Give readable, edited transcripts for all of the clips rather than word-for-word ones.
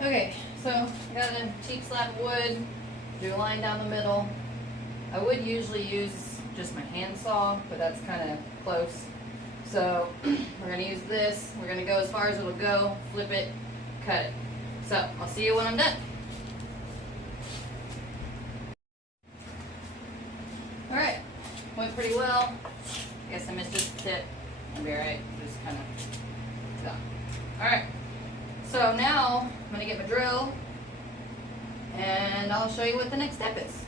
Okay, so I got a cheap slab of wood, drew a line down the middle. I would usually use just my handsaw, but that's kind of close. So we're gonna use this. We're gonna go as far as it'll go, flip it, cut it. So I'll see you when I'm done. All right, went pretty well. I guess I missed just a tip. I'll be all right, just kind of done. All right, so now I'm gonna get my drill and I'll show you what the next step is.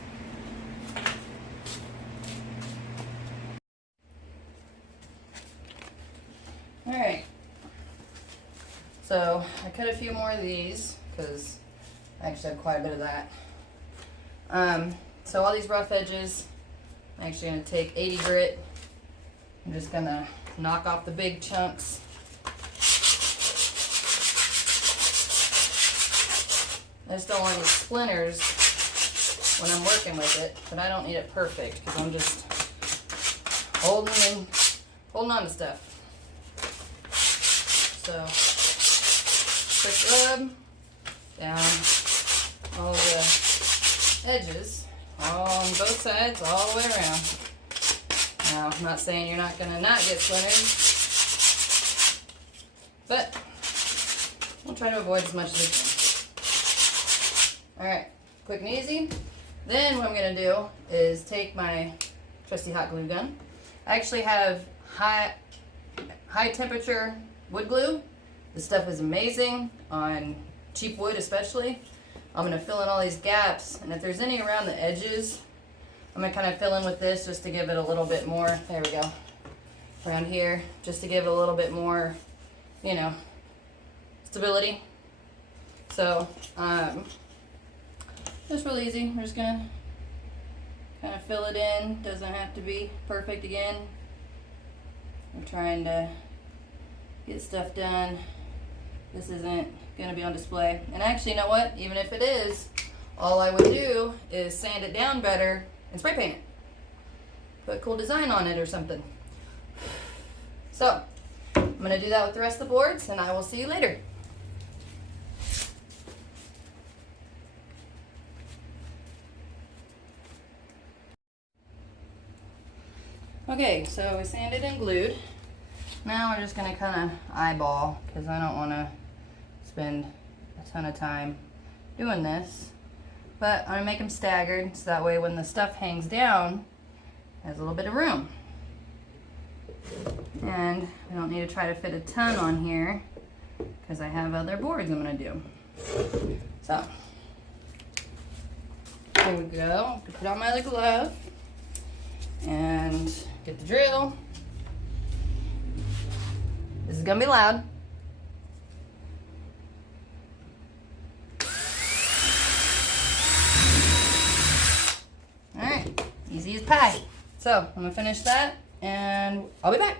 All right, so I cut a few more of these because I actually have quite a bit of that. So all these rough edges, I'm actually gonna take 80 grit. I'm just gonna knock off the big chunks. I just don't want any splinters when I'm working with it, but I don't need it perfect because I'm just holding on to stuff. So, quick rub down all the edges on both sides, all the way around. Now, I'm not saying you're not gonna not get splinters, but we'll try to avoid as much as we can. Alright, quick and easy. Then what I'm gonna do is take my trusty hot glue gun. I actually have high temperature wood glue. This stuff is amazing on cheap wood especially. I'm going to fill in all these gaps, and if there's any around the edges, I'm going to kind of fill in with this just to give it a little bit more, there we go, around here, just to give it a little bit more, you know, stability. So, it's real easy. We're just going to kind of fill it in. Doesn't have to be perfect again. We're trying to get stuff done. This isn't going to be on display. And actually, you know what? Even if it is, all I would do is sand it down better and spray paint it. Put a cool design on it or something. So, I'm going to do that with the rest of the boards, and I will see you later. Okay, so we sanded and glued. Now we're just going to kind of eyeball because I don't want to spend a ton of time doing this. But I'm going to make them staggered so that way when the stuff hangs down, it has a little bit of room. And I don't need to try to fit a ton on here because I have other boards I'm going to do. So, here we go. Put on my other glove and get the drill. This is gonna be loud. Alright, easy as pie. So, I'm gonna finish that and I'll be back.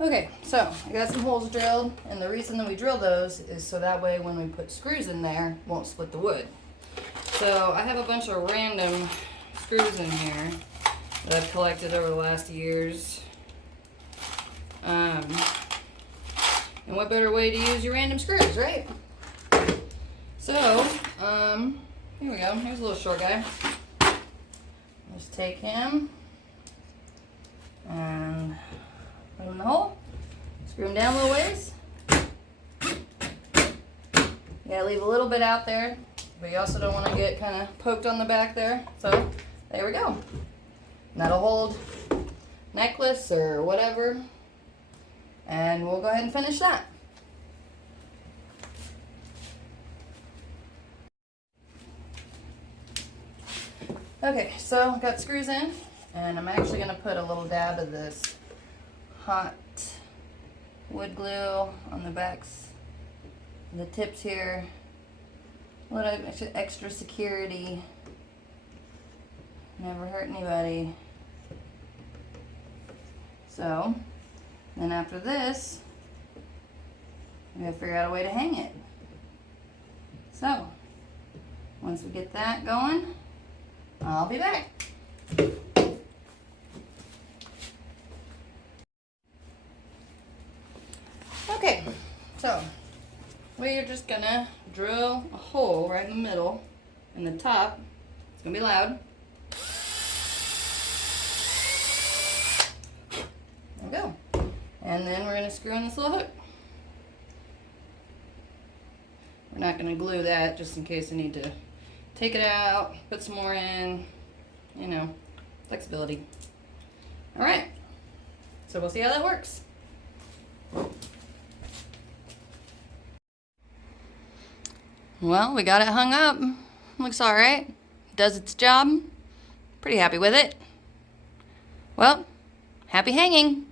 Okay, so I got some holes drilled, and the reason that we drill those is so that way when we put screws in there, it won't split the wood. So, I have a bunch of random screws in here that I've collected over the last years. And what better way to use your random screws, right? So, here we go. Here's a little short guy. Just take him and put him in the hole. Screw him down a little ways. You gotta leave a little bit out there, but you also don't want to get kind of poked on the back there. So, there we go. And that'll hold necklace or whatever. And we'll go ahead and finish that. Okay, so got screws in, and I'm actually going to put a little dab of this hot wood glue on the backs, the tips here. A little extra security. Never hurt anybody. So, then after this, we gotta figure out a way to hang it. So, once we get that going, I'll be back. Okay, so we're just gonna drill a hole right in the middle, in the top. It's gonna be loud. There we go. And then we're gonna screw in this little hook. We're not gonna glue that just in case I need to take it out, put some more in, you know, flexibility. All right, so we'll see how that works. Well, we got it hung up. Looks all right. Does its job. Pretty happy with it. Well, happy hanging.